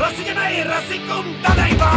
ரசிகனை ரசிக்கும் தலைவா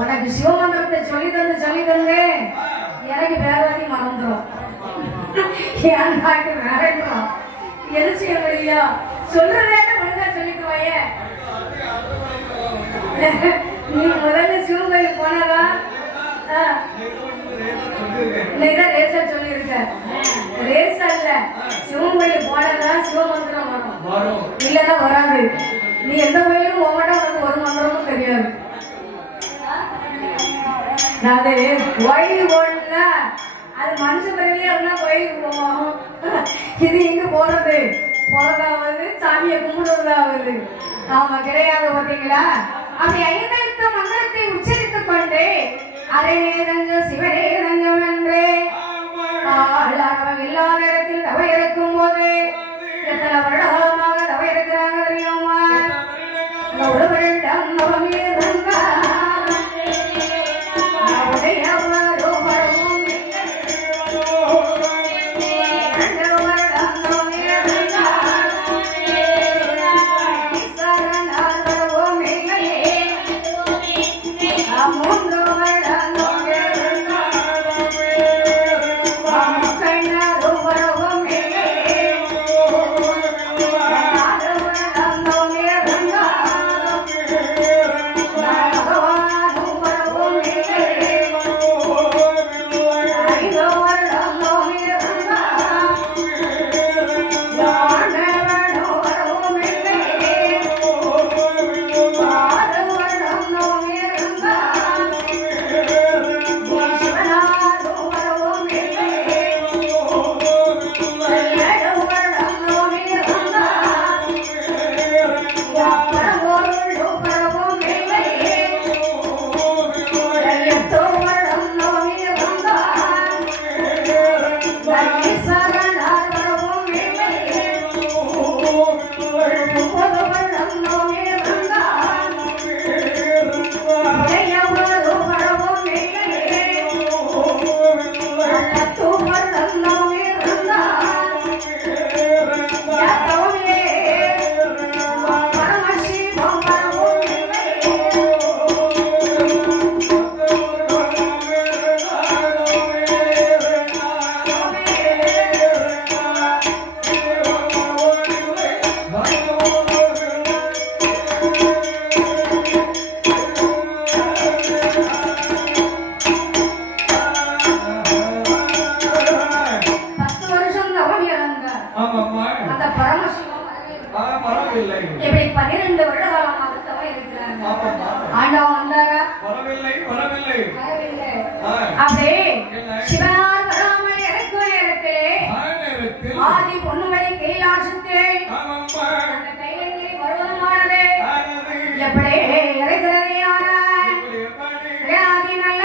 உனக்கு சிவமந்திரத்தை சொல்லி தந்து எனக்கு வேறாட்டி மறந்துடும் எது செய்ய முடியா சொல்றதேட்ட ஒழுங்கா சொல்லிட்டு வாய நீ முதல்ல சிவன் கோயில் போனதா நீதான் ரேசா சொல்லியிருக்க ரேசா இல்ல சிவன் கோயில் போனதா சிவமந்திரம் வரும் இல்லன்னா வராது நீ எந்த கோயிலும் போகமாட்டா உனக்கு ஒரு மந்திரமும் தெரியாது அது கோயில் போடல அது மனுஷ பிறவிலே கோயிலுக்கு போவோம் இது இங்க போறதாவது சாமியை கும்பிடுவதாவது ஆமா கிடையாது பார்த்தீங்களா அப்படி 5 மந்திரத்தை உச்சரித்துக் கொண்டு அரை நேரஞ்சம் சிவனே தஞ்சம் என்றே இல்லாத இடத்தில் தவ இருக்கும் போது எத்தனை வருடமாக தவ இருக்கிறாங்க தெரியுமா ஒரு வருடம் நவமே அப்படியே சிவனார் வராமல் இருக்கும் நேரத்திலே ஆதி பொன்னுமலை கைலாசத்தில் அந்த கைலங்கிரி பருவமானது எப்படி இறைகிறது ஆதி நல்ல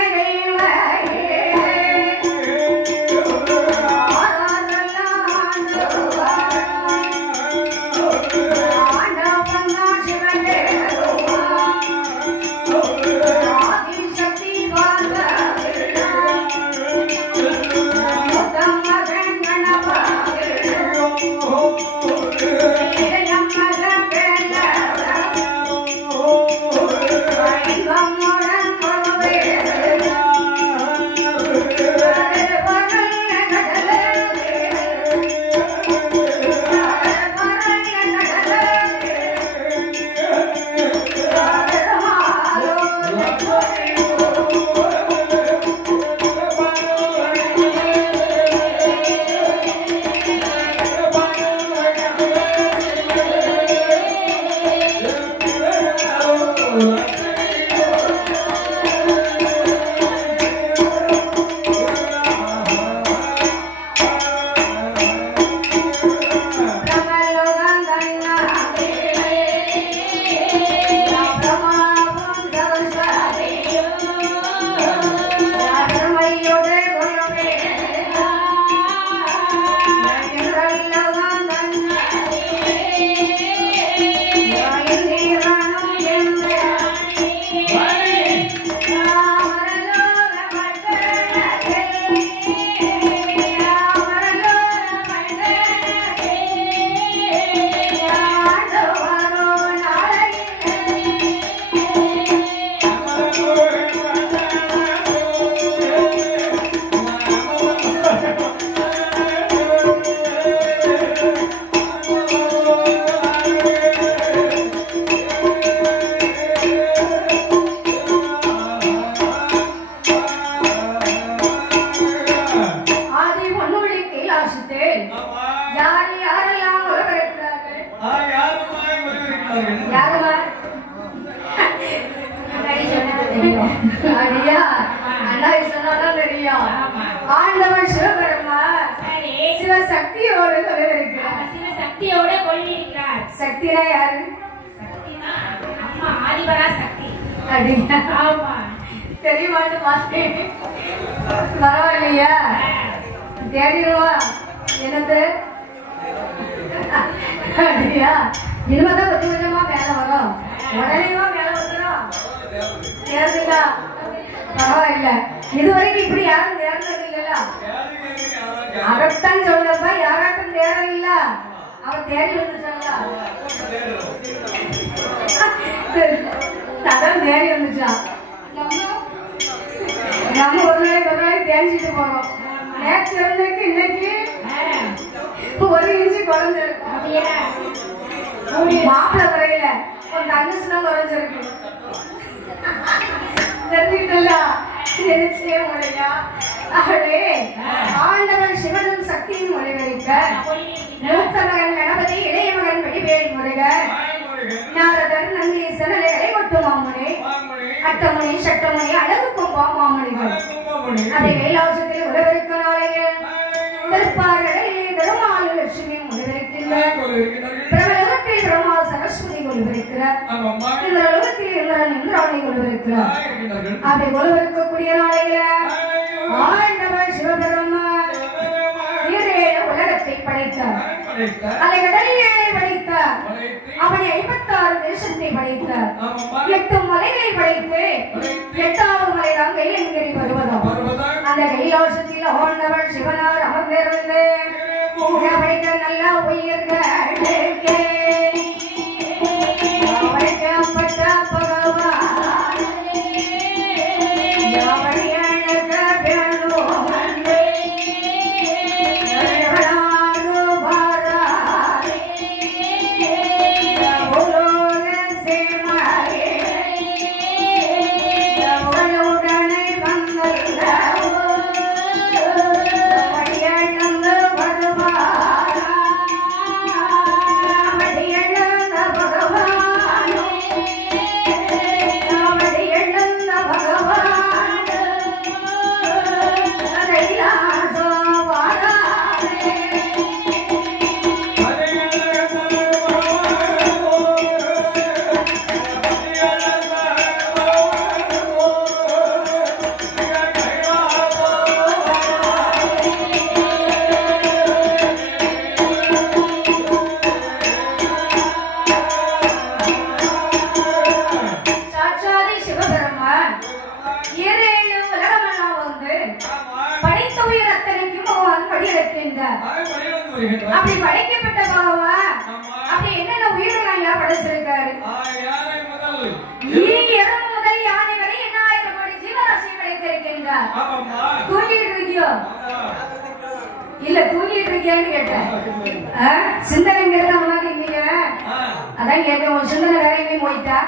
ஆண்டவன் சிவபெருமா சிவசக்தியோடு கொண்டிருக்கிறார். சிவசக்தியோட கொண்டிருக்கிறார். சக்தினா யாரு? அம்மா ஆதிபரா சக்தி. ஆமா தெரியுமான்னு பார்த்தேன். பரவாயில்லையா? தேடிடுவா என்னது அப்படியா? இனிமேதான் கொஞ்சம் கொஞ்சமா மேல வரும். உடனேவா மேல வந்துடும்? தேர்ந்தா பரவாயில்ல. இதுவரைக்கும் இப்படி யாரும் தேர்ந்தது இல்ல. அதைத்தான் சொல்லப்பா, யாராட்டும் தேடவில்ல. அவன் தேடி வந்துச்சாங்களா? அதான் தேடி வந்துச்சான். நம்ம ஒரு நாளைக்கு தேடிச்சிட்டு போறோம். நேற்று இருந்ததுக்கு இன்னைக்கு 1 இன்ச்சு குறைஞ்சிருக்கு. மாப்பிள்ள குறையில ஒரு தங்கச்சுதான் குறைஞ்சிருக்கு. ஆண்டவன் சிவனும் சக்தியும் ஒளிவரிக்க மூத்த மகன் கணபதி, இளைய மகன் வெடிவேல் முருகர், நாரதர், நந்தீசன், அலைகளை கொட்டு மாமுனி, அட்டமுனி, சட்டமுனி, அழகுக்கும் பாமாமுனிகள் அதை கைலாசத்தில் உறவிருக்க நாளையில் திருப்பார்களிலே பெருமாள் லட்சுமியும் உறவிருக்கின்றார். பிரபலகத்தில் பிரம்மா சரஸ்வதி கொள்விருக்கிறார். இந்த உலகத்தில் இந்திரன் இந்திராணி கொள்விருக்கிறார். அதை கொள்விருக்கக்கூடிய நாளையில ஆண்டவன் சிவபெருமா உலகத்தை படைத்தார். அதை கடலிலே படைத்தார். அவனை 56 தேசத்தை படைத்தார். 8 மலைகளை படைத்து 8வது மலைதான் கைலங்கிரி பருவதம். அந்த கைலாசத்தில் ஆண்டவன் சிவனார் அமர்ந்திருந்து படைத்த நல்ல உயிர்கள் படைக்கப்பட்ட பகவான் வருகின்றார். அப்படி படைக்கப்பட்ட பகவா அப்படி என்னென்ன உயிர்கள் ஐயா படைச்சிருக்காரு? எறும்பு முதல் யானை வரை 8000 கோடி ஜீவராசி படைத்திருக்கின்றார். தூங்கிட்டு இருக்கியோ? இல்ல தூங்கிட்டு இருக்கியான்னு கேட்டேன். சிந்தனைங்கிறது அவனாக்கு இல்லைங்க. அதான் கேட்டேன், உன் சிந்தனை வேற எங்கேயும் போயிட்டா?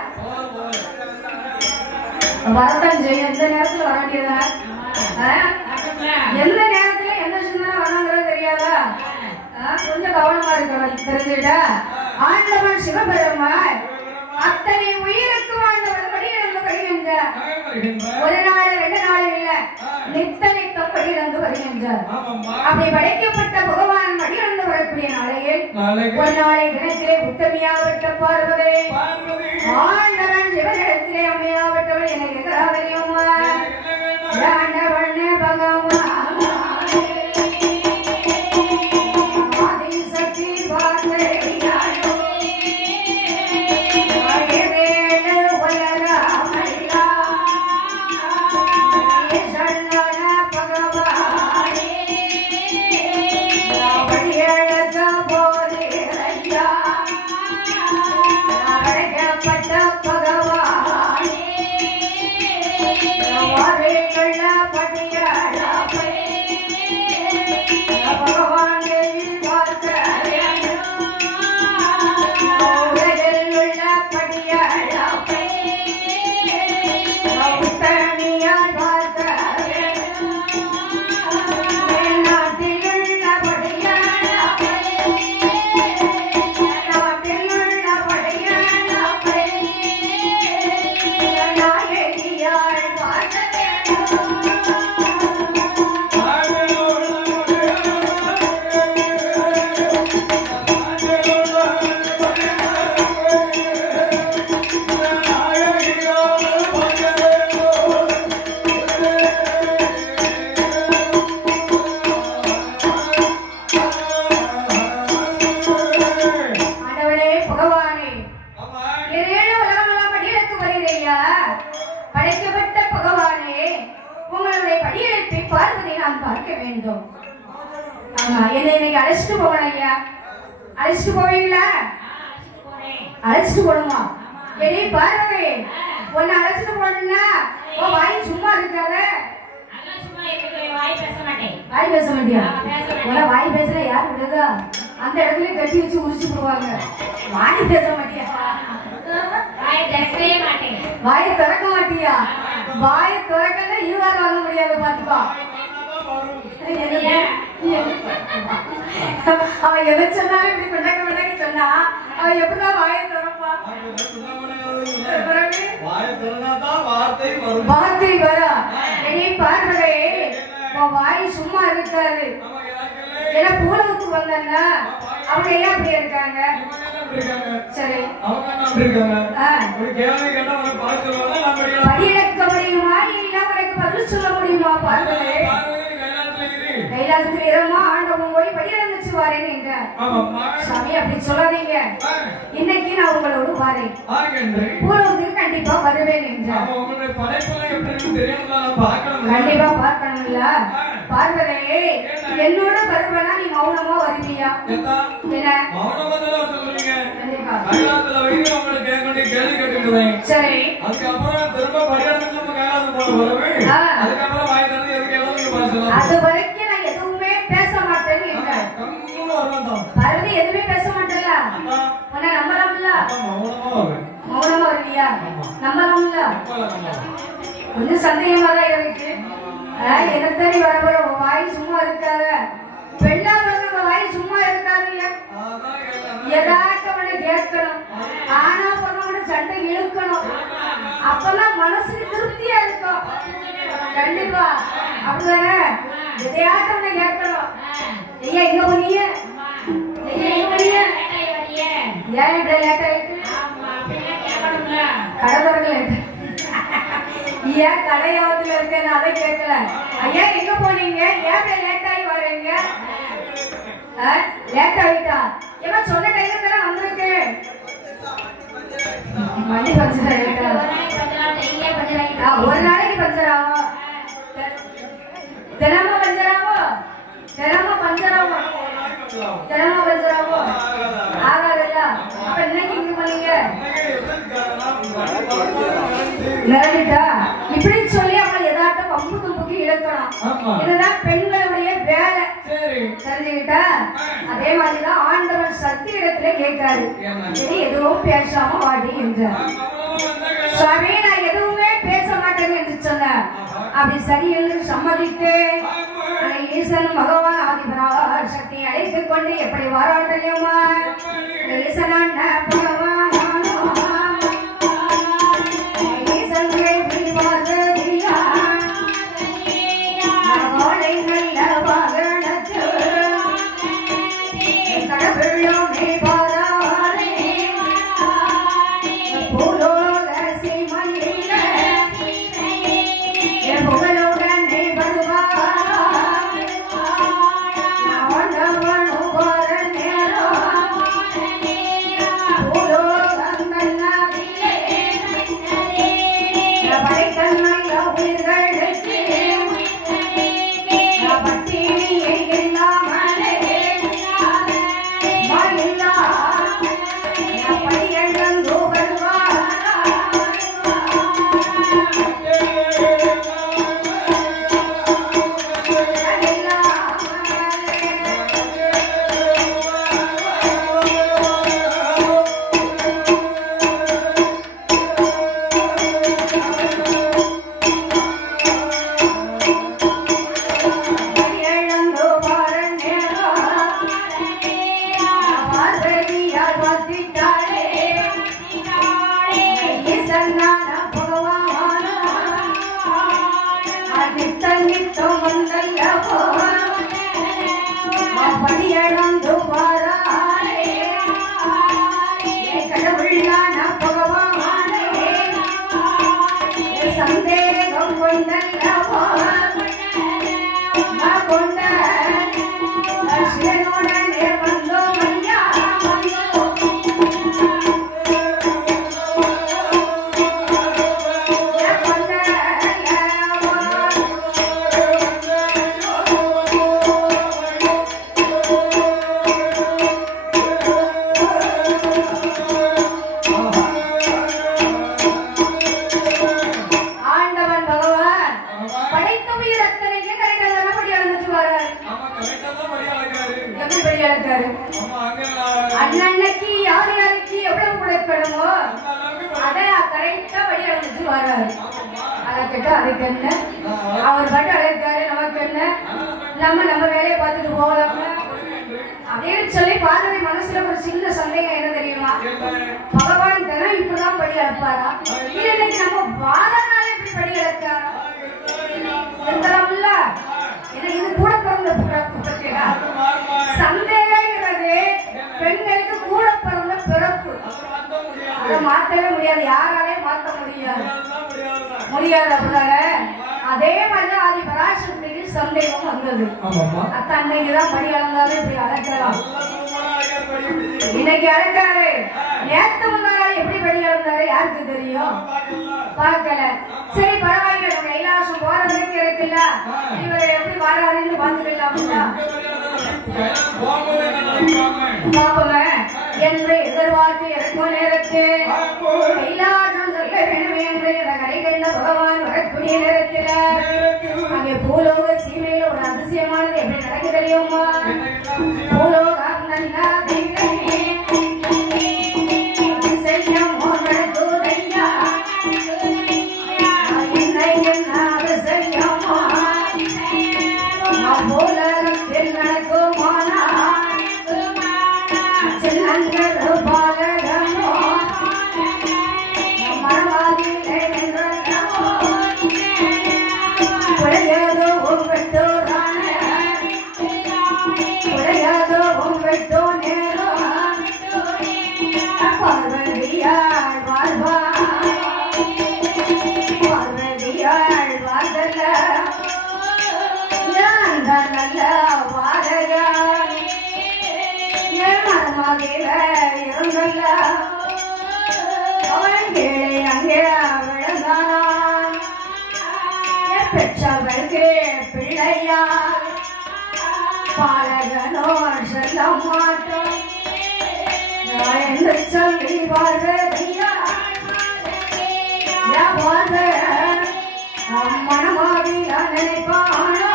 வரத்தான் செய்யும். எந்த நேரத்துல வர வேண்டியதா? எந்த நேரத்துல எந்த சிந்தனை வரணுங்கிறது தெரியாதா? கொஞ்சம் கவனமா இருக்கணும். தெரிஞ்சுட்டா ஆண்டவன் சிவபெருமான் அத்தனை உயிருக்கு ஆண்டவன் படியிலிருந்து வருகின்றார். ஒரு நாள் 2 நாள் இல்ல, நித்தம் படியிலிருந்து வருகின்றார். அப்படி படைக்கப்பட்ட பகவான் படியிலிருந்து வரக்கூடிய நாளையில் ஒரு நாளை தினத்திலே உத்தமியாவட்ட பார்வதே ஆண்டவன் சிவனிடத்திலே அம்மையாவட்டவள் என கேட்கிறாவரியுமா ஆண்டவன் பகவான் அழைச்சிட்டு போகணும் ஐயா. அழைச்சிட்டு போவீங்களா? அழைச்சிட்டு போகணுமா? பெரிய பார்வதி உன்னை அழைச்சிட்டு போகணும்னா வாய் சும்மா இருக்காத. வாய் பேச மாட்டியா? வாய் பேசுற யாரு விடுதா? அந்த இடத்துல கட்டி வச்சு முடிச்சு போடுவாங்க. வாய் பேச மாட்டியா? வாயை திறக்க மாட்டியா? வாயை திறக்கல இருவாரம் வாங்க முடியாது. பாத்துப்பா அவன் எதை சொன்னாலும் இப்படி கொண்டாக்க சொன்னா அவன் எப்படிதான் வாயை திறப்பா? வார்த்தை வர பார்வதே வாய் சும்மா இருக்காது. ஏன்னா பூலவுக்கு வந்தா அவங்க எல்லாம் அப்படி இருக்காங்க. சரி படியிழக்க முடியுமா? இல்ல உனக்கு பதில் சொல்ல முடியுமா? பார்வதே கைலாசத்தில் இரமா ஆண்டவன் போய் படியிழந்துச்சு வாரேன் என்றார். சாமி அப்படி சொல்லாதீங்க, இன்னைக்கு நான் உங்களோடு வாரேன், பூலவுக்கு கண்டிப்பா வருவேன் என்றார். கண்டிப்பா பார்க்கணும்ல பார்வதே, என்னோட வருவனா நீ மௌனமா வருவியா? சரி அது வரைக்கும் நான் எதுவுமே பேச மாட்டேன்னு என்றார். பார்வதி எதுவுமே பேச மாட்டேல்ல, உன்னை நம்பலாம்ல? மௌனமா வருவியா? நம்பலாம்ல? கொஞ்சம் சந்தேகமா தான் இருக்கு. எனத்தறி வரவர வாய் சும்மா இருக்காத. பெண்ணா பிறந்த வாய் சும்மா இருக்காதுல்ல, ஏதாட்டவனை கேட்கணும். ஆனா பிறந்தவனை சண்டை இழுக்கணும். அப்பெல்லாம் மனசுக்கு திருப்தியா இருக்கும். கண்டிப்பா அப்படிதானே? எதையாட்டவனை கேட்கணும். ஐயா எங்க போனீங்க? ஏன் இப்படி லேட் ஆயிட்டு? கடை ஏன் கடையாவத்துல இருக்கேன்னு அதை கேட்கல. ஐயா எங்க போனீங்க? ஏன் லேட் ஆகி வரீங்க? லேட் ஆகிட்டா? ஏமா சொன்ன டைத்துல வந்திருக்கு. மணி பஞ்சர் ஆகிட்டா? ஒரு நாளைக்கு பஞ்சர் ஆகும். தினமும் பஞ்சர் ஆகும். தினமும் பஞ்சர் ஆகும். ஜனமா பஞ்சராவோ ஆகாதல்ல. அப்ப இன்னைக்கு இங்க பண்ணீங்க மிரட்டிட்டா இப்படி சொல்லி அவங்களை எதாட்ட பம்பு தும்புக்கு இழுக்கணும். இதுதான் பெண்களுடைய வேலை. தெரிஞ்சுக்கிட்டா அதே மாதிரிதான் ஆண்டவன் சக்தி இடத்துல கேட்காரு. சரி எதுவும் பேசாம வாடி என்றார். சுவாமி நான் எதுவுமே பேச மாட்டேன் என்று சொன்னார். அப்படி சரி என்று சம்மதித்து ஈசன் பகவான் ஆதிபரா சக்தியை அழைத்துக் கொண்டு எப்படி வாரான் தெரியுமா? ஈசனான பகவான் அண்ணனுக்கு யார் யாருக்கு எவ்வளவு கொடுக்கணுமோ அதை கரெக்டா வழி அழைச்சு வர்றாரு. அதை கேட்டா அதுக்கு என்ன அவர் பாட்டு அழைக்காரு, நமக்கு என்ன, நம்ம வேலையை பார்த்துட்டு போகலாம் அப்படின்னு சொல்லி பார்வதி மனசுல ஒரு சின்ன சந்தேகம் என்ன தெரியுமா? பகவான் தினம் இப்படிதான் படி அழைப்பாரா? இன்னைக்கு நம்ம வாரனால இப்படி படி அழைச்சாரா? இது கூட பிறந்த சந்தேகங்கிறது பெண்களுக்கு கூட பிறந்த பிறப்பு. அதை மாற்றவே முடியாது, யாராலையும் மாற்ற முடியாது. அப்படிதான? அதே மாதிரிதான் ஆதி பராசக்திக்கு சந்தேகம் வந்தது. அத்த அன்னைக்குதான் படி அளந்தாலும் இப்படி அழைக்கலாம். இன்னைக்கு அழைக்காரு, நேற்று முன்னாடி எப்படி படி அளந்தாரு யாருக்கு தெரியும்? பார்க்கல. சரி பரவாயில்ல, நம்ம கைலாசம் போற வரைக்கும் இருக்குல்ல, இவரை எப்படி வாராருன்னு பார்த்துக்கலாம்ல பாப்பமே என்று எதிர்பார்த்து இருக்கும் நேரத்து கைலாசம் சொல்ல வேணுமே என்று கரை கண்ட பகவான் வரக்கூடிய நேரத்தில் அங்கே பூலோக சீமையில ஒரு அதிசயமானது எப்படி நடக்கு தெரியுமா? பூலோகம் நல்லா பெற்றவர்க்கு பிள்ளையார் பாலகனோ சொல்ல மாட்டோம் என்று சொல்லி பார்வதியா மனமாவி நினைப்பானா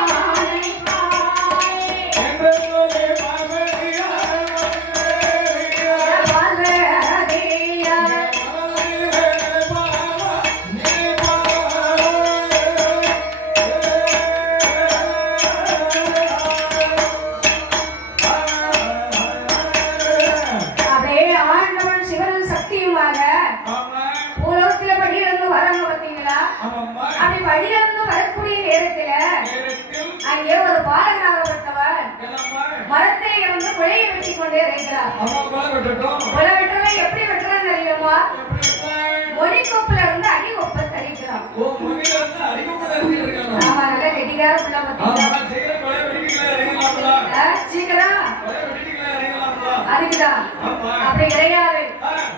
எப்படி வெட்டுறான்னு தெரியுமா? மொழிக்கொப்புல இருந்து அடிகொப்ப தரிக்கிறான். ஆமா, நல்ல கெட்டிக்கார பிள்ளை சீக்கிரம் அதுக்குதான். அப்படி கிடையாது.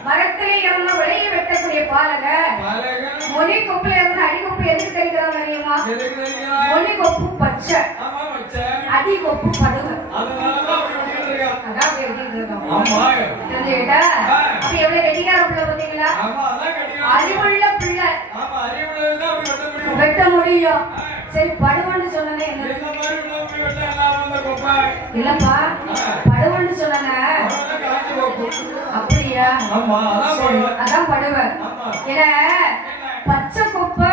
மரத்திலே இருந்து விளைய வெட்டக்கூடிய பாலக மொழிக்கொப்புல இருந்து அடிகொப்பு எதுக்கு தெரிக்கிறான் தெரியுமா? மொழிக்கொப்பு பச்சை, அடிகொப்பு படுவை. அறிவுள்ள பிள்ளை வெட்ட முடியும். சரி, படுவன்னு சொன்னே இல்லப்பா, படுவன்னு சொன்ன அப்படியா? அதான் படுவ. ஏன்னா பச்சை கொப்பை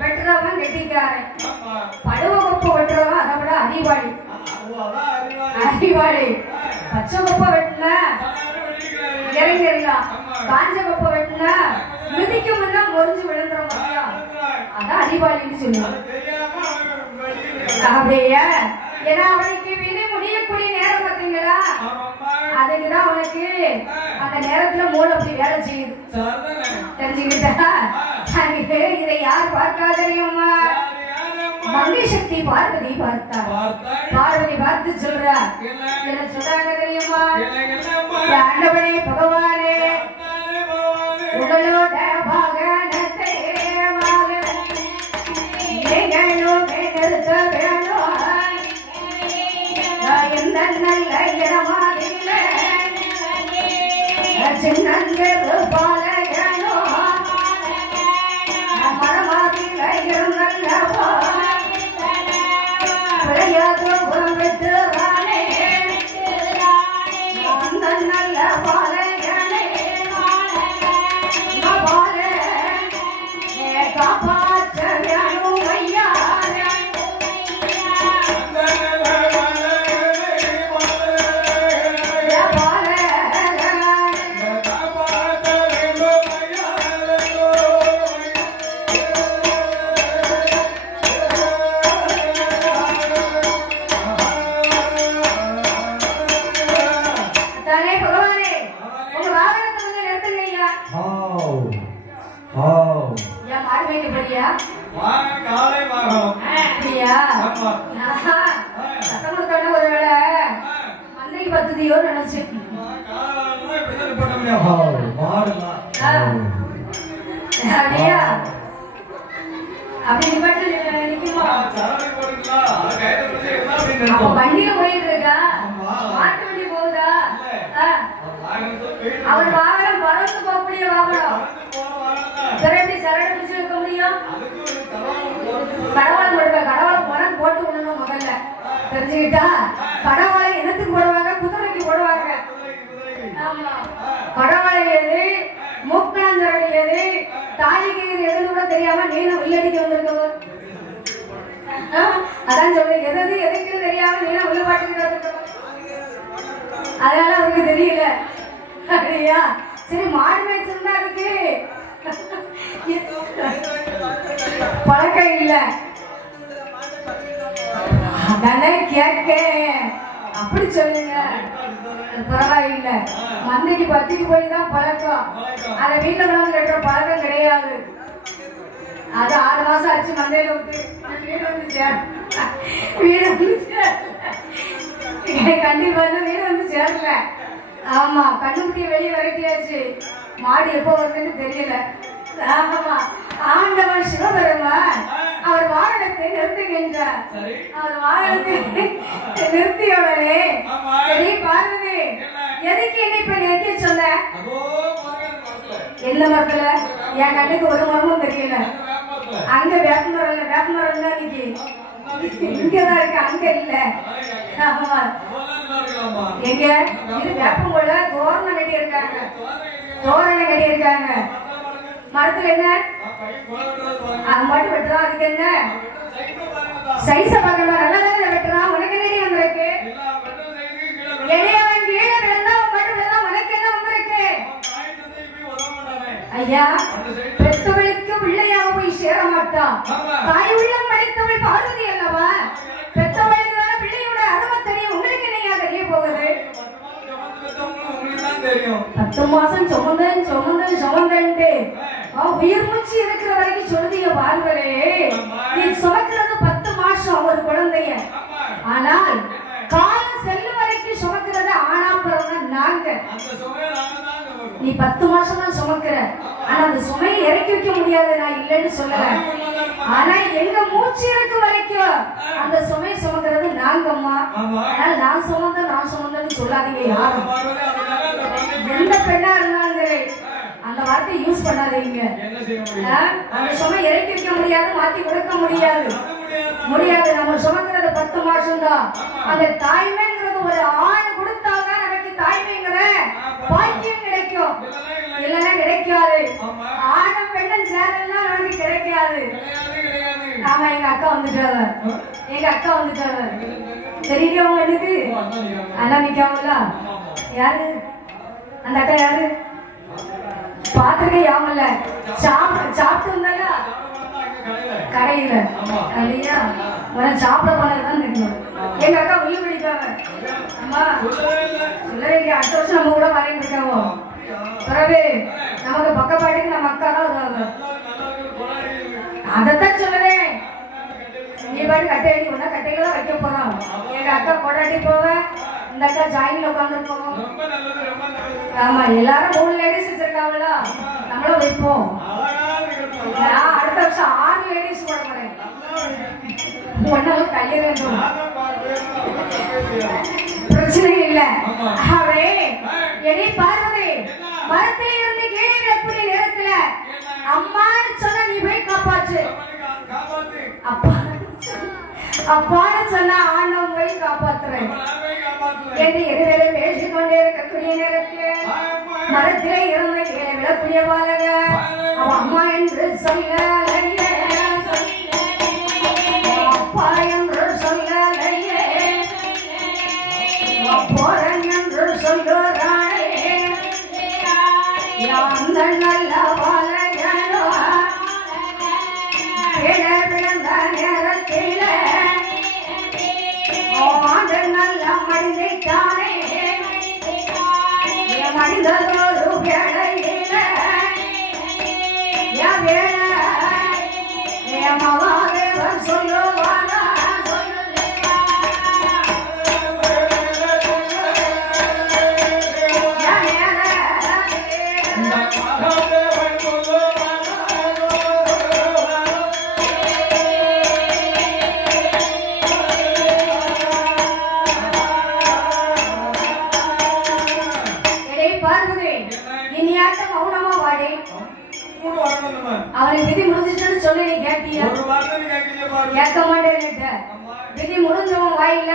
வெட்டுறவன் கெட்டிக்காரன், படுவ கொப்பை வெட்டுறவன் அதை விட அறிவாளி. அறிவாளி பச்சை கொப்பை வெட்டினா இறங்கிடலாம், காஞ்ச கொப்பை வெட்டினா மிதிக்கு முன்னா முறிஞ்சு விழுந்துற முடியும். அதான் அறிவாளின்னு சொல்லுவான். அப்படியா? ஏன்னா அவனுக்கு விதி முடியக்கூடிய நேரம் பார்த்தீங்களா, அதுக்குதான் அவனுக்கு அந்த நேரத்துல மூளை அப்படி வேலை செய்யுது. தெரிஞ்சுக்கிட்டா? இதை யார் பார்த்தா தெரியுமா? மங்கை சக்தி பார்வதி பார்த்தா. பார்வதி பார்த்து சொல்றா, என்ன சொல்றாங்க தெரியுமா? ஆண்டவனே பகவானே, உங்களோட வாகனத்தை நீங்களும் நிறுத்த வேணும். எந்த நல்ல இடமாதில சின்னங்கரு பாலையனோ மரமாதில இருந்தல்லவா விளையாட்டு புறம் பெற்றானே அந்த நல்ல பாலையனே பாலே காப்பாற்ற வேணும் ஐயா. வண்டியில போயிட்டு இருக்கா, மாட்டு வண்டி போகுதா? அவர் வாகனம் பறந்து போகக்கூடிய வாகனம், திரட்டி சரடு பிடிச்சு வைக்க முடியும். கடவாளம் கொடுக்க, கடவாளம் பணம் போட்டு விடணும் முதல்ல. தெரிஞ்சுக்கிட்டா? கடவாளை என்னத்துக்கு போடுவாங்க? குதிரைக்கு போடுவாங்க. கடவாளை எது, மூக்கணாஞ்சரடு எது, தாலிக்கு எதுன்னு கூட தெரியாம நீனும் உள்ளடிக்க வந்திருக்கவர். அதான் சொல்றேன், எது எதுக்குன்னு தெரியாம நீனும் உள்ள பாட்டுக்கு. அதனால அவருக்கு தெரியல. அப்படியா? சரி, மாடு மேய்ச்சல் தான் இருக்கு, பழக்கம் இல்ல. அதானே கேட்க, அப்படி சொல்லுங்க. பரவாயில்ல, மந்தைக்கு பத்திக்கு போய் தான் பழக்கம். அதை வீட்டுல கொண்டு கட்டுற பழக்கம் கிடையாது. அது 6 மாசம் ஆச்சு மந்தையில விட்டு வீடு வந்துச்சு. வீடு வந்துச்சு கண்டிப்பா வீடு வந்து சேரல. ஆமா, கண்ணுக்குட்டியை வெளியே விரட்டியாச்சு. மாடு எப்போ வருதுன்னு தெரியல. ஆமா, ஆண்டவன் சிவபெருமான் அவர் வாகனத்தை நிறுத்துகின்றார். அவர் வாகனத்தை நிறுத்தியவரே பெரிய எந்த மரத்துல? என் கண்ணுக்கு ஒரு மரமும் தெரியல. அங்க வேப்பமரம் இல்ல, வேப்பமரம் தான் இன்னைக்கு இங்கதான் இருக்கு, அங்க இல்ல. ஆமா, எங்க இது வேப்பங்கொள்ள தோரணம் கட்டி இருக்காங்க, தோரணம் கட்டி இருக்காங்க. மரத்துல என்ன அது மட்டும் வெட்டுறோம், அதுக்கு என்ன சைஸ பாக்கணும், நல்லதானே வெட்டுறான். உனக்கு என்ன வந்திருக்கு? எளியவன் கீழே விழுந்தா மட்டும் விழுந்தா உனக்கு என்ன வந்திருக்கு? ஐயா, பெத்தவளுக்கு பிள்ளையாக போய் சேர மாட்டான். தாய் உள்ளம் படைத்தவள் பார்வதி அல்லவா? பெத்தவளுக்கு தான் பிள்ளையோட அருமை தெரியும், உங்களுக்கு என்னையா தெரிய போகுது? 10 மாசம் சுமந்தன் சுமந்தன் சுமந்தன்ட்டு உயிர் மூச்சு இருக்கிற வரைக்கும் சொல்றீங்க பார்வரே. நீ சுமக்கிறது 10 மாசம் ஒரு குழந்தைய, ஆனால் காலம் செல்லும் வரைக்கும் சுமக்கிறது ஆனா பிறந்த நாங்க. நீ 10 மாசம் தான் சுமக்கிற, ஆனா அந்த சுமையை இறக்கி வைக்க முடியாது, நான் இல்லைன்னு சொல்லல. ஆனா எங்க மூச்சு இருக்க வரைக்கும் அந்த சுமையை சுமக்கிறது நாங்கம்மா. அதனால நான் சுமந்தன்னு சொல்லாதீங்க யாரும். எந்த பெண்ணா இருந்தாலும் சரி அந்த வார்த்தையை யூஸ் பண்ணாதீங்க. அந்த சுமை இறக்கி வைக்க முடியாது, மாத்தி கொடுக்க முடியாது. நம்ம சுமக்கிறது 10 மாசம் தான். அந்த தாய்மைங்கிறது ஒரு ஆண் கொடுத்தாதான் நமக்கு தாய்மைங்கிற பாக்கியம் கிடைக்கும், இல்லைன்னா கிடைக்காது. ஆணும் பெண்ணும் சேரலன்னா நமக்கு கிடைக்காது. ஆமா, எங்க அக்கா வந்துட்டாங்க, தெரியவங்க எனக்கு அண்ணா நிக்காமல. யாரு அந்த அக்கா? யாரு பாத்துக்க? யாமல்ல சாப்பிட்டு வந்தால கடையில இல்லையா? உனக்கு சாப்பிட போனதுதான் தெரியும். எங்க அக்கா உயிர் பிடிப்பாங்க. அம்மா சொல்லவே, அடுத்த வருஷம் நம்ம கூட வரையிட்டு இருக்காவோ. பிறகு நமக்கு பக்கப்பாட்டுக்கு நம்ம அக்கா தான் வருவாங்க. அதத்தான் சொல்லுறேன். நீ பாட்டு கட்டையடி ஒன்னா கட்டையில தான் வைக்க போறோம். எங்க அக்கா கொண்டாடி போவ, இந்த அக்கா ஜாயின்ல உட்காந்துருக்கோம். ஆமா, எல்லாரும் 3 லேடிஸ் வச்சிருக்காங்களா, நம்மளும் வைப்போம். நான் அடுத்த வருஷம் 6 லேடிஸ் போட போறேன். ஒன்னாலும் கைய வேண்டும், பிரச்சனை இல்ல. அவரே எடை பார்வதி, மரத்தில் இருந்து கீழே எப்படி நேரத்துல அம்மான்னு சொன்ன நீ போய் காப்பாற்று. அப்பான்னு சொன்ன ஆண்டவன் போய் காப்பாத்துறேன் என்று எதிரே பேசிக்கொண்டே இருக்கக்கூடிய நேரத்தில் மரத்திலே இருந்து கீழே விழக்கூடிய பாலக அவன் அம்மா என்று சொல்லலையே, அப்பா என்று சொல்லலையே, போறன் என்று சொல்லுறானே. அந்த நல்ல பாலகனோ பிறந்த நேரத்தில நல்ல மனிதானே, மனிதனோடு வேளையில மகாதேவன் சொல்லுவானா அவரை விதி முடிஞ்சிட்டு சொல்லி நீ கேட்டியா? கேட்க மாட்டேன்னு. விதி முடிஞ்சவன் வாயில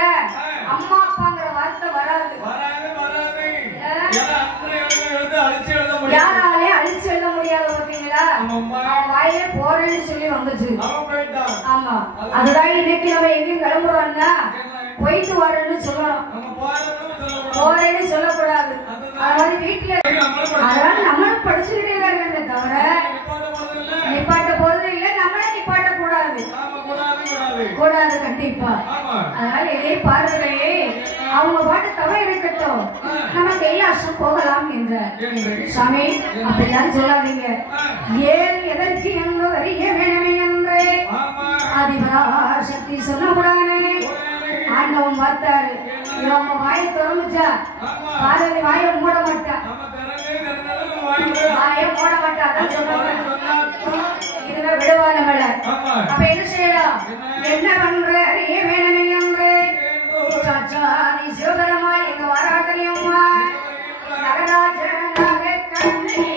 அம்மா அப்பாங்கிற வார்த்தை வராது. யாராலே அழிச்சு எழுத முடியாது பாத்தீங்களா? அவன் வாயிலே போறேன்னு சொல்லி வந்துச்சு. ஆமா, அதுதான் இன்னைக்கு நம்ம எங்கேயும் கிளம்புறோம்னா போயிட்டு வரேன்னு சொல்லணும், போறேன்னு சொல்லக்கூடாது. அதாவது வீட்டுல அதனால நம்மளும் படிச்சுக்கிட்டே தான் இருக்க தவிர நிப்பாட்ட போறது இல்ல, நம்மள நிப்பாட்ட கூடாது கூடாது கண்டிப்பா. அதனால இதே பார்வையே அவங்க பாட்டு தவறு இருக்கட்டும், நம்ம கைலாசம் போகலாம் என்ற சாமி அப்படிலாம் சொல்லாதீங்க. ஏன் எதற்கு என்று அறிய வேணுமே என்று ஆதிபராசக்தி சொல்லக்கூடாது. ஆண்டவன் பார்த்தாரு, நம்ம வாயை திறந்துச்சா பார்வதி வாயை மூட மாட்டா, வாயை மூட மாட்டா. அதான் சொல்றாங்க, இதுவே விடுவான மழை. அப்ப என்ன செய்யலாம்? என்ன பண்ற அறிய வேணுமே என்று சாச்சாதி சிவபெருமா எங்க வாராட்டரியம்மா நடராஜனாக கண்ணே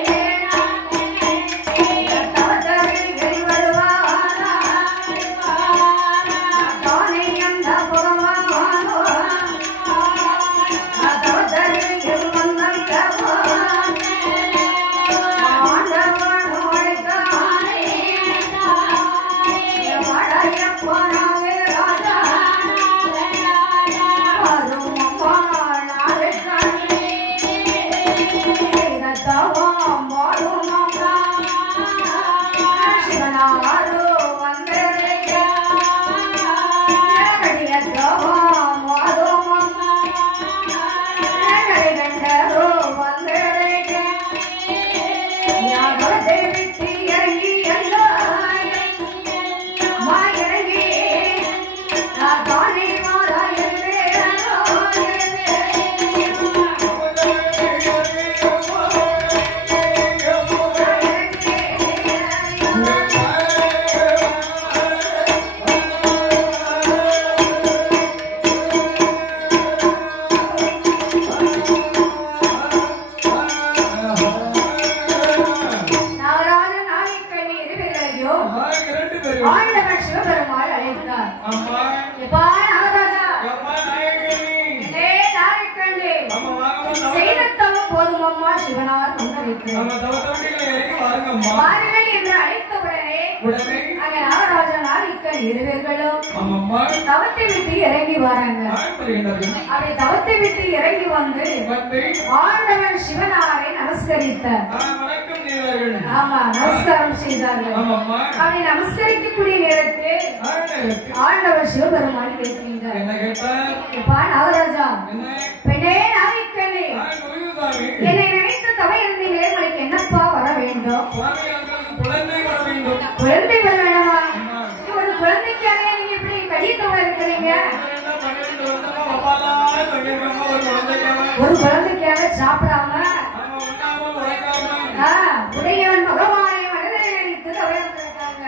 இருக்கிறேன். வாருங்கள் என்று அழைத்த உடனே அங்க நாகராஜன் ஆதிக்கன் இருவர்களும் தவத்தை விட்டு இறங்கி வராங்க. அப்படி தவத்தை விட்டு இறங்கி வந்து ஆண்டவன் சிவனாரை நமஸ்கரித்தார். ஆமா, நமஸ்காரம் செய்தார்கள். அப்படி நமஸ்கரிக்கக்கூடிய நேரத்தில் ஆண்டவர் சிவபெருமான் கேட்கின்றார், நாகராஜா, பெண்ணே நாதிக்கனே, என்னை நினைத்து தவ இருந்தீங்களே, உங்களுக்கு என்னப்பா வர வேண்டும்? குழந்தை வர வேணாமா? ஒரு குழந்தைக்காக நீங்க இப்படி கடித்தவ இருக்கிறீங்க? ஒரு குழந்தைக்காக சாப்பிடாம உடையவன் பகவானை மனதில் நினைத்து தவ இருந்திருக்காங்க.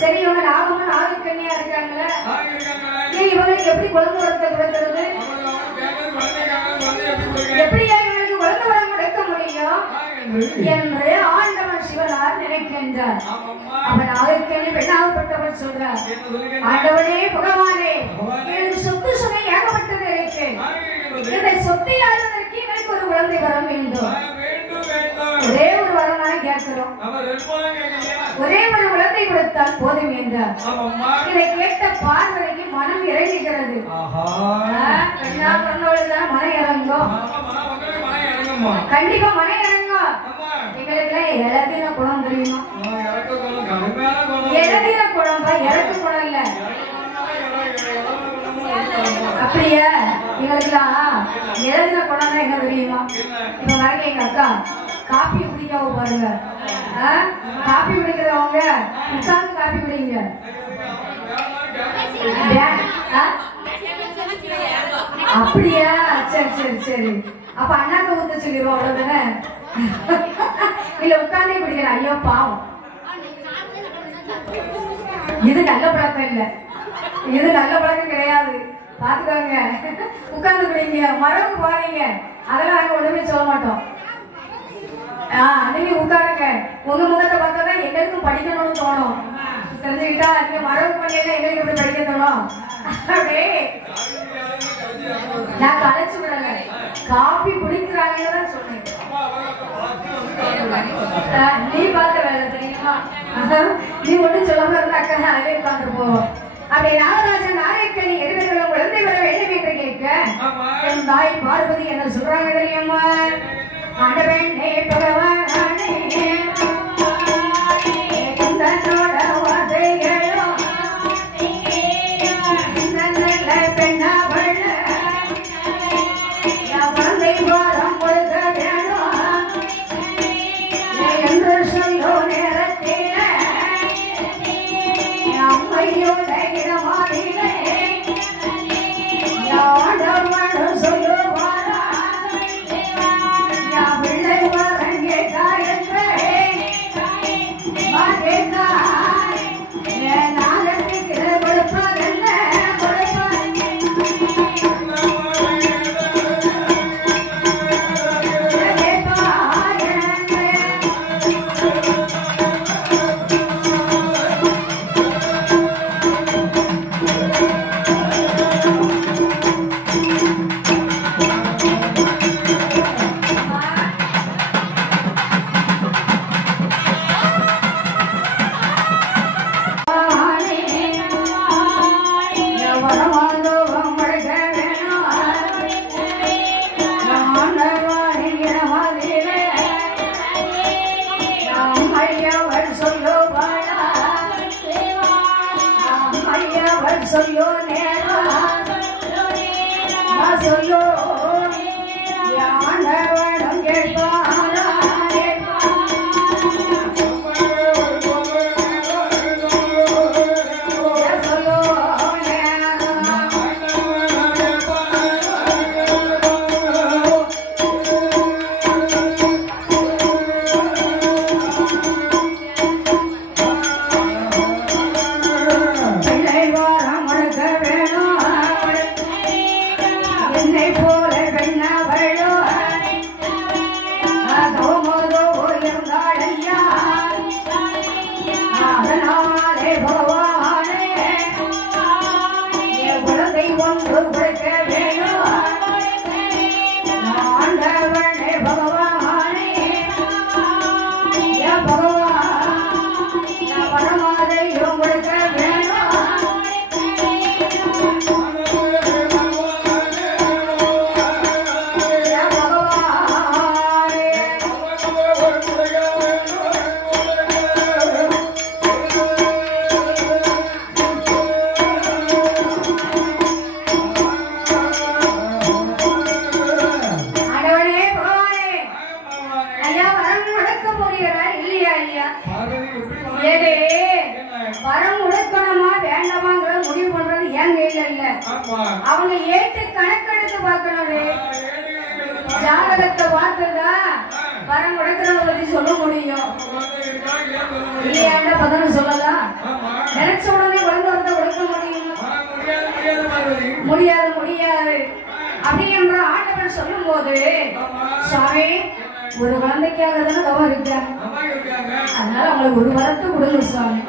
சரி, இவங்க நாகமும் நாகக்கன்னியா இருக்காங்களே, இவங்களுக்கு எப்படி குழந்தை வரத்தை கொடுக்கிறது? எப்படியா இவங்களுக்கு குழந்தை வரம் கொடுக்க முடியும் என்று ஆண்டவன் சிவனார் நினைக்கின்றார். அவன் நாகக்கன்னி பெண்ணாகப்பட்டவன் சொல்றார், ஆண்டவனே பகவானே, எனக்கு சொத்து சுமை ஏகப்பட்டது இருக்கு. இந்த சொத்தை ஆளுவதற்கு எனக்கு ஒரு குழந்தை வரம் வேண்டும். ஒரே ஒரு வரம் தானே கேட்கிறோம், ஒரே ஒரு குழந்தை கொடுத்தால் போதும் என்றார். இதை கேட்ட பார்வதிக்கு மனம் இறங்குகிறது. மனம் இறங்கும், கண்டிப்பா மனம் இறங்கும். எங்களுக்கு இலத்தின குணம் தெரியுமா? இலத்தின குழம்பா, இறக்கு குணம் இல்ல. அப்படியா? எங்களுக்குலாம் இலத்தின குணம் தான் என்ன தெரியுமா? இப்ப வரைக்கும் எங்க அக்கா காப்பி குடிக்காம பாருங்க, காப்பி குடிக்கிறவங்க உட்கார்ந்து காப்பி குடிங்க. அப்படியா? சரி சரி சரி, அப்ப அண்ணாக்க ஊத்த சொல்லிடுவோம், அவ்வளவுதானே? இல்ல உட்கார்ந்தே குடிக்கிறேன். ஐயோ பாவம், இது நல்ல பழக்கம் இல்ல, இது நல்ல பழக்கம் கிடையாது, பாத்துக்கோங்க. உட்கார்ந்து குடிங்க, மரபு பாருங்க, அதெல்லாம் நாங்க ஒண்ணுமே சொல்ல மாட்டோம். நீங்க உட்காருங்க, உங்க முகத்தை பார்த்தாதான் எங்களுக்கும் படிக்கணும்னு தோணும். தெரிஞ்சுக்கிட்டா நீங்க மரபு பண்ணியா எங்களுக்கு எப்படி படிக்க தோணும்? அப்படியே நான் கலைச்சு விடல, காபி குடிக்கிறாங்கன்னு சொன்னேன். நீ பார்த்த வேலை தெரியுமா? நீ ஒண்ணு சொல்லாம இருந்த அக்கா அதே உட்கார்ந்து போவோம். அப்படி நாகராஜன் நாயக்கனி எதிர்களும் குழந்தை வர வேண்டும் என்று கேட்க என் தாய் பார்வதி என்ன சொல்றாங்க தெரியுமா? ஆண்டவனே பகவானே, தன்னோட வாதைகளோ நல்ல பெண்ணாவள் குழந்தை வாரம் கொடுக்க வேணும் என்று சொல்லோ நேரத்தில அம்மையோட இடமாதிலே ஆண்டவன் சொல்லுவாரா பிள்ளை வரங்கே காயன்றே நாளத்துக்கு கொடுப்பதல்ல சொல்லோ நேரம் சொல்லோ யானவனும் கேட்பாரா சொல்லோ ஒன்று கொடுக்க வேணும் ஆண்டவனே பகவான் அவங்க ஏட்டு கணக்கெடுத்து பார்க்கணும். ஜாதகத்தை பார்த்துதான் வரம் கொடுக்கறத பத்தி சொல்ல முடியும். இல்லையாண்ட பதில் சொல்லலாம். நினைச்ச உடனே குழந்தை வரத்தை கொடுக்க முடியும்? முடியாது முடியாது. அப்படி என்ற ஆண்டவன் சொல்லும் போது, சுவாமி ஒரு குழந்தைக்காக தானே தவம் இருக்காங்க, அதனால அவங்களுக்கு ஒரு வரத்தை கொடுங்க சுவாமி.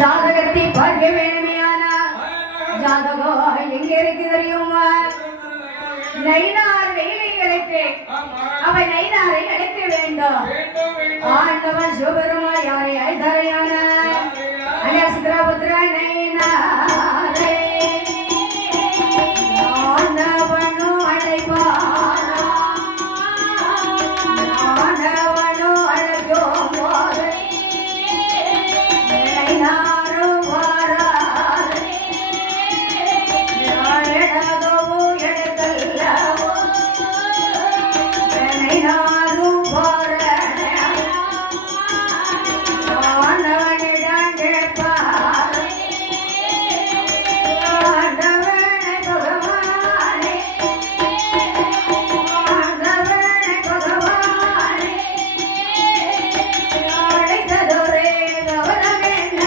ஜாதகத்தை பார்க்க வேணுமையானா ஜாதகம் எங்க இருக்கு தெரியுமா? நைனார் வெயிலை அழைத்து அவை நைனாரை அழைக்க வேண்டும். ஆண்டவன் சிவபெருமா யாரை அழைத்தாரையான அலசித்ரபுத்ரா நைனாரை ஆண்டவனோ அழைப்பாரா, ஆண்டவனோ அழைக்கும் போது நைனாரும் வாராரே, நாளெடகவோ எடுக்கல்லவோ நைனாரும் வாராரே, ஆண்டவனிடம் கேட்பாரே, ஆண்டவனை பகவானே, ஆண்டவனை பகவானே, அழைத்ததொரே கவனம் என்ன?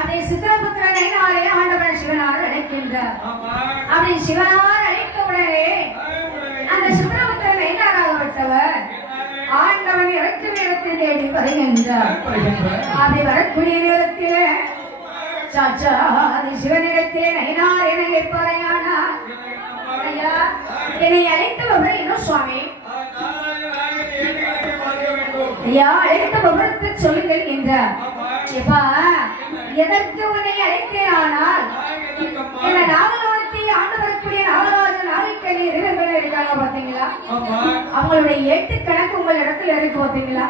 அப்படி சித்திரபுத்திர நைனாரை ஆண்டவன் சிவனார் அழைக்கின்றார். அப்படி சிவனார் அழைத்த உடனே அந்த சித்திரபுத்திர நைனாராகப்பட்டவர் ஆண்டவன் இறக்கும் இடத்தை தேடி வருகின்றார். அப்படி வரக்கூடிய நேரத்திலே சாச்சா சிவனிடத்திலே நைனார் என கேட்பாரையானா, ஐயா என்னை அழைத்தவர் என்ன சுவாமி? ஐயா அழைத்த விவரத்தை சொல்லுங்கள் என்றார். எப்பா எதற்கு உன்னை அழைத்தேன்? ஆனால் இந்த நாகலோகத்தை ஆண்டு வரக்கூடிய நாகராஜ நாகைக்கணி வீரர்கள் இருக்காங்க பாத்தீங்களா, அவங்களுடைய ஏட்டு கணக்கு உங்கள் இடத்துல இருக்கு பாத்தீங்களா,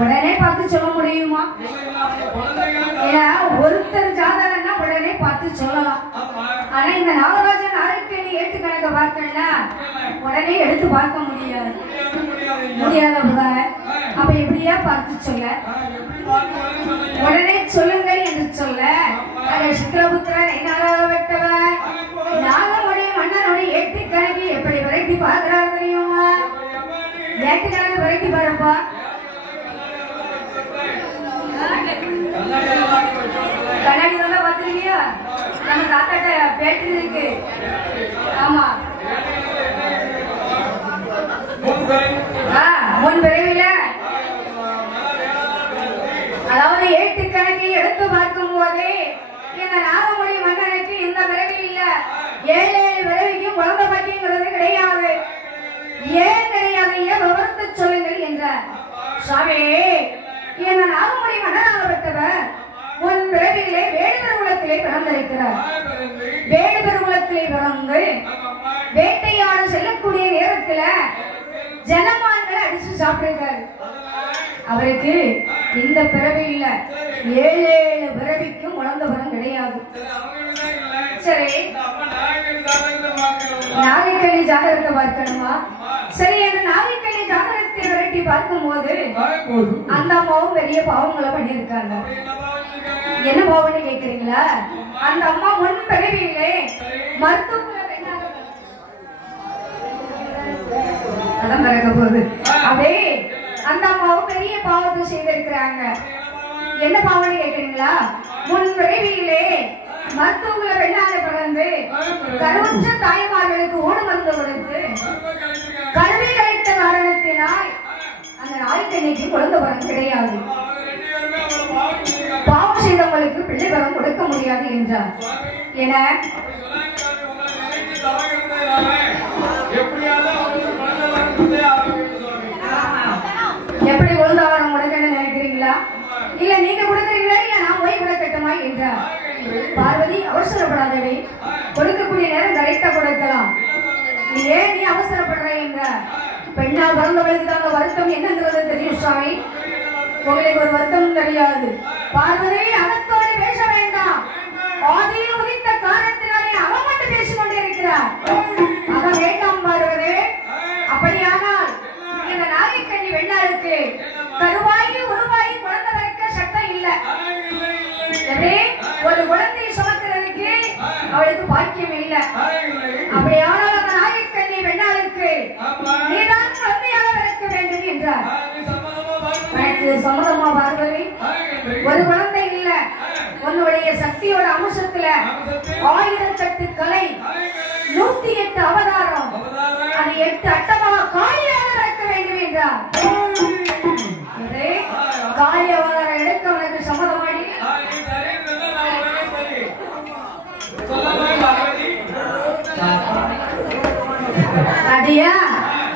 உடனே பார்த்து சொல்ல முடியுமா? ஏன்னா ஒருத்தர் ஜாதகம்னா உடனே பார்த்து சொல்லலாம். ஆனா இந்த நாகராஜ நாகைக்கணி ஏட்டு கணக்க பார்த்தேன்னா உடனே எடுத்து பார்க்க முடியாது, முடியாதவங்க. அப்ப எப்படியா பார்த்து சொல்ல? உடனே சொல்லுங்கள் என்று சொல்ல சித்திரபுத்திரன் என்னாகப்பட்டவர் நாகமுடைய மன்னனுடைய ஏட்டு கணக்கி எப்படி விரட்டி பார்க்கிறார் தெரியுமா? ஏட்டு கணக்கு விரட்டி பாருப்பா. கண்ணாடி நல்லா பாத்துருக்கியா? நம்ம தாத்தாட்ட பேட்டு இருக்கு. ஆமா முன் விரைவில் அதாவது ஏட்டு கணக்கை எடுத்து பார்க்கும் போது இந்த நாகமுடி மன்னனுக்கு இந்த விரைவு இல்ல, 7 விரைவிக்கும் குழந்தை பாக்கியங்கிறது கிடையாது. ஏன் கிடையாது? ஏன் விவரத்தை சொல்லுங்கள் என்றார். சுவாமி இந்த நாகமுடி மன்னனாகப்பட்டவர் முன் விரைவிலே வேடுபெரு குலத்திலே பிறந்திருக்கிறார். வேடுபெரு குலத்திலே பிறந்து வேட்டையாட செல்லக்கூடிய நேரத்துல ஜனமான்களை அடிச்சு சாப்பிட்டிருக்காரு. அவருக்கு இந்த பிறவி இல்ல, 7 பிறவிக்கும் குழந்தை வரம் கிடையாது. சரி நாகைக்கணி ஜாதகத்தை பார்க்கணுமா? சரி அந்த நாகைக்கணி ஜாதகத்தை விரட்டி பார்க்கும் போது அந்த அம்மாவும் பெரிய பாவங்களை பண்ணிருக்காங்க. என்ன பாவம்னு கேக்குறீங்களா? அந்த அம்மா முன் பிறவியிலே மருத்துவ அப்படியே அந்த அம்மாவும் பெரிய பாவத்தை செய்திருக்கிறாங்க. என்ன பாவம்னு கேக்குறீங்களா? முன் விரைவிலே மருத்துவங்களை பெண்ணாக பிறந்து கருவுற்ற தாய்மார்களுக்கு ஊடு மருந்து கொடுத்து கல்வி கிடைத்த காரணத்தினால் அந்த நாய்க்கண்ணிக்கு குழந்தை வரம் கிடையாது. பாவம் செய்தவங்களுக்கு பிள்ளை வரம் கொடுக்க முடியாது என்றார். என எப்படி குழந்தை வரம் கொடுக்கணும்னு நினைக்கிறீங்களா? இல்ல நீங்க கொடுக்குறீங்களா இல்ல நான் போய் கொடுக்கட்டுமா என்றார். பார்வதி அவசரப்படாதவே, கொடுக்கக்கூடிய நேரம் கரெக்டா கொடுக்கலாம். ஏன் நீ அவசரப்படுற என்றார். பெண்ணா பிறந்தவளுக்கு தான் அந்த வருத்தம் என்னங்கிறது தெரியும் சுவாமி. உங்களுக்கு ஒரு வருத்தம் தெரியாது. பார்வதி அகத்தோடு பேச வேண்டாம். ஆதியில் உதித்த காரணத்தினாலே அவன் மட்டும் பேசிக் கொண்டிருக்கிறார். அத வேண்டாம் பார்வதி. அப்படியானால் இந்த நாகைக்கண்ணி வெண்ணாளுக்கு கருவாயி உருவாயி குழந்தை பிறக்க சட்டம் இல்ல. ஒரு குழந்தை சுமக்கிறதுக்கு அவளுக்கு பாக்கியம் இல்ல. அப்படியானால் அந்த நாகைக்கண்ணி வெண்ணாளுக்கு நீதான் குழந்தையாக பிறக்க வேண்டும் என்றார். எனக்கு சம்மதமா பார்வதி? ஒரு குழந்தை இல்ல, உன்னுடைய சக்தியோட அம்சத்துல 1008 கலை, 108 அவதாரம், அது 8 அட்டமாக காளியாக பிறக்க வேண்டும் என்றார். காளி அவதாரம் எடுக்க உனக்கு சம்மதமாடி? அடியா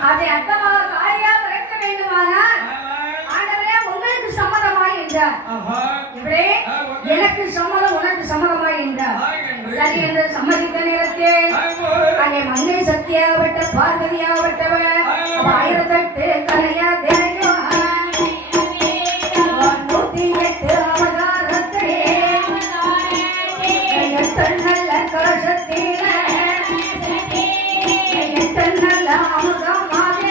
அதை அட்டமாக காளியாக பிறக்க வேண்டுமானால் ஆண்டவரே உங்களுக்கு சம்மதமா என்றார். இப்படி எனக்கு சம்மதம் உனக்கு சம்மதமா என்றார். சரி என்று சம்மதித்த நேரத்தில் அங்கே மங்கை சக்தியாகப்பட்ட பார்வதியாகப்பட்டவள் 1008 கலையா தேவையோ 108 அவதாரத்தை 8 நல்ல கலசத்தில 8 நல்ல அமுதமாக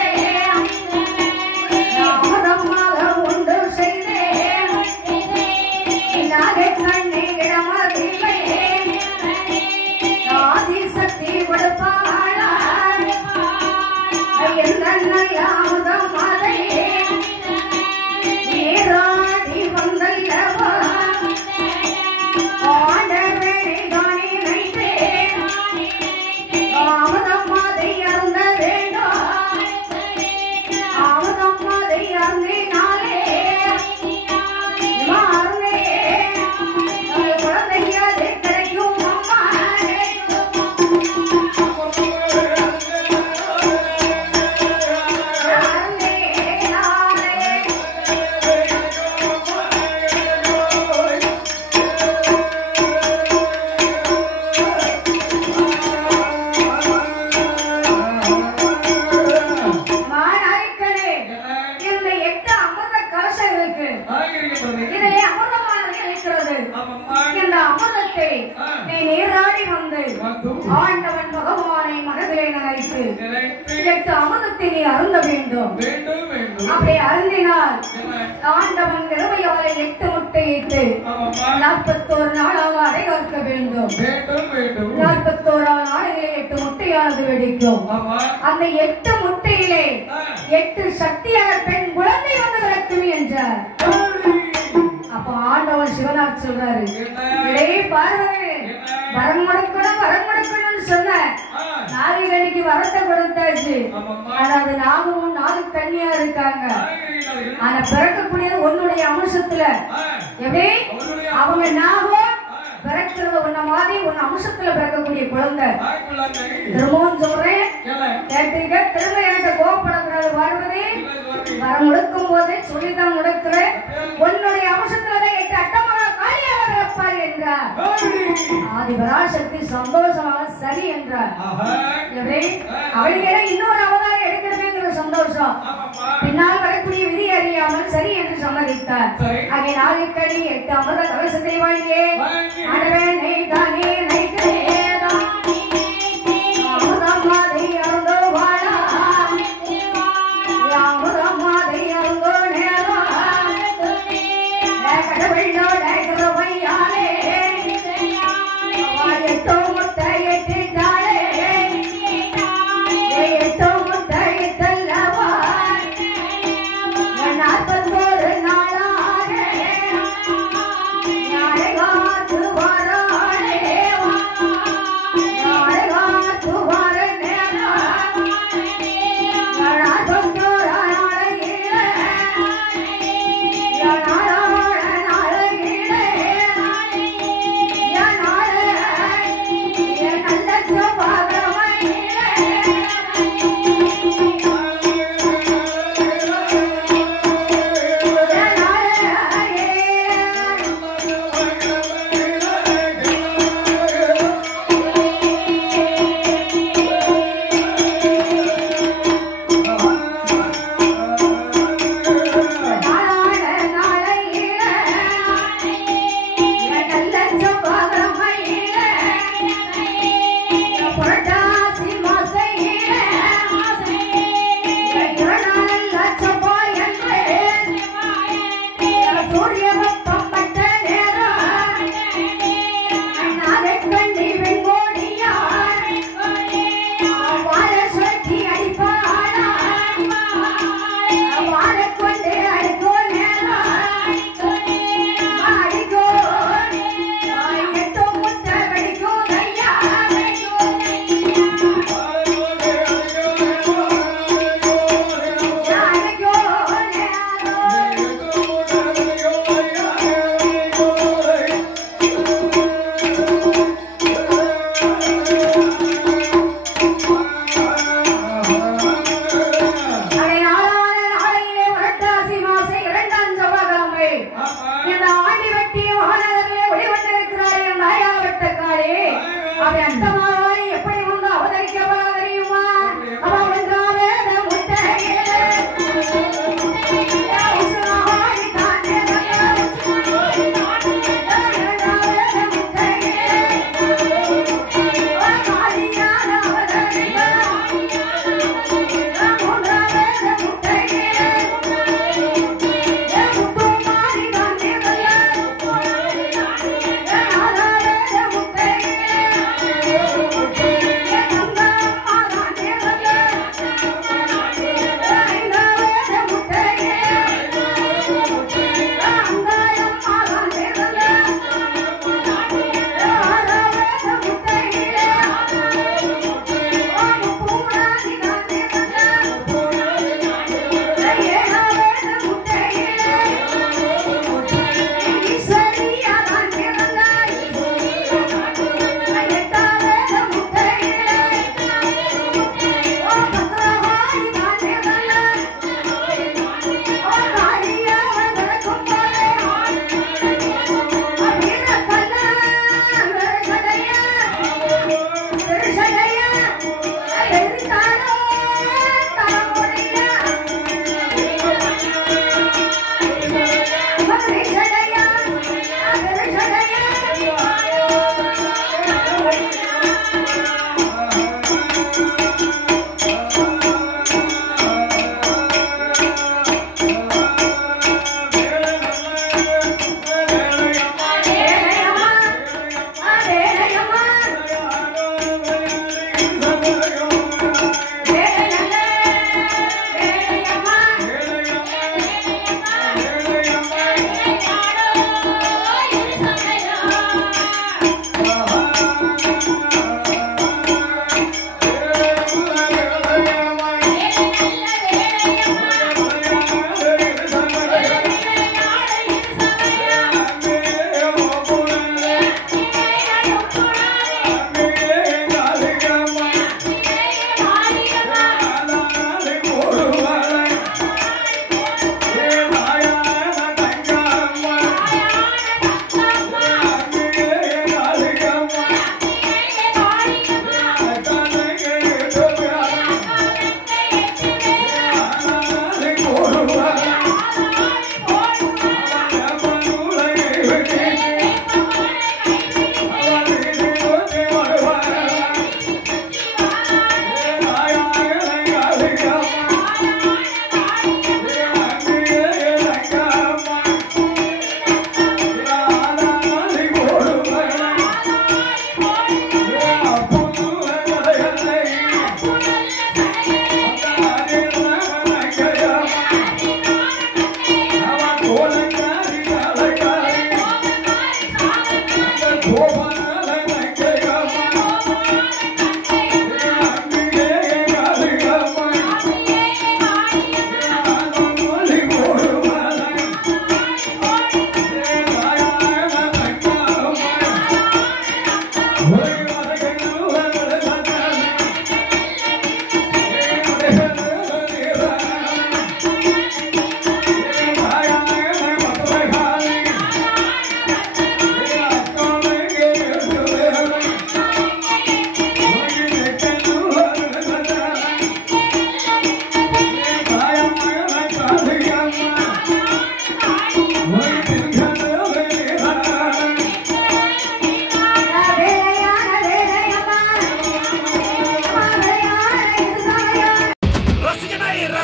அமுதமாக உண்டு செய்தேன். நாகைக்கண்ணி இடமதிலே ஆதிசக்தி கொடுப்பாளா எந்த நல்ல அமுதமாக நீராடி வந்தல்லவா ஆண்டவனை தானே நினைத்தேன். அமுதமாதை அருந்த வேண்டும். அமுதமாதை அருந்தினாலே மாறுமே குழந்தையாது கிடைக்கும் அம்மா. மாநாய்க்களே, இந்த 8 அமிர்த கலசம் இருக்கு. இதிலே அமிர்தமானது இருக்கிறது. இந்த அமிர்தத்தை நீ நீராடி வந்து ஆண்டவன் பகவானை மனதிலே நினைத்து 8 அமிர்தத்தை நீ அருந்த வேண்டும். அப்படி அருந்தினால் ஆண்டவன் கிருபையாலே 8 முட்டையிட்டு 41 நாளாக அடைகாக்க வேண்டும். 41 நாளிலே 8 முட்டையானது வெடிக்கும். அந்த 8 முட்டையிலே 8 சக்தியான பெண் குழந்தை வந்து பிறக்கும் என்றார். அப்ப ஆண்டவன் சிவனார் சொல்றாரு, இடையே பார்வதி வரம் கொடுக்கணும்னு சொன்ன நாகைக்கண்ணிக்கு வரத்தை கொடுத்தாச்சு. அதாவது நாகவும் 4 கன்னியா இருக்காங்க. ஆனா பிறக்கக்கூடியது உன்னுடைய அம்சத்துல. எப்படி அவங்க நாகம் பிறக்கிறது உன்ன மாதிரி உன் அம்சத்துல பிறக்கக்கூடிய குழந்தை. திரும்பவும் சொல்றேன் கேட்டீங்க. திரும்ப எனக்கு கோவப்படக்கூடாது பார்வதி. வரம் முடுக்கும் போதே சொல்லிதான் முடுக்கிறேன். உன்னுடைய அம்சத்துலதான் 8 அட்டமாக காலியாக பிறப்பார் என்றார். ஆதிபராசக்தி சந்தோஷமாக சரி என்றார். அவளுக்கு இன்னொரு அவதாரம் எடுக்கணுமேங்கிற சந்தோஷம். பின்னால் வரக்கூடிய விதி அறியாமல் சரி என்று சம்மதித்தார். அங்கே நாகைக்கண்ணி 8 அமிர்த கலசத்தை வாங்கியே அடவனை தானே நைத்தேதா அமுதமாதை அருந்தோ வாழா அமுதமாதை அருந்தோ நேரா கடவுளோட கிருபையாலே 8 முட்டை எட்டிட்டாளே 8 முட்டை எட்டல்லவா 41 நாளாக நாளை காத்து வராளே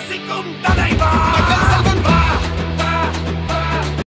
ரசிக்கும்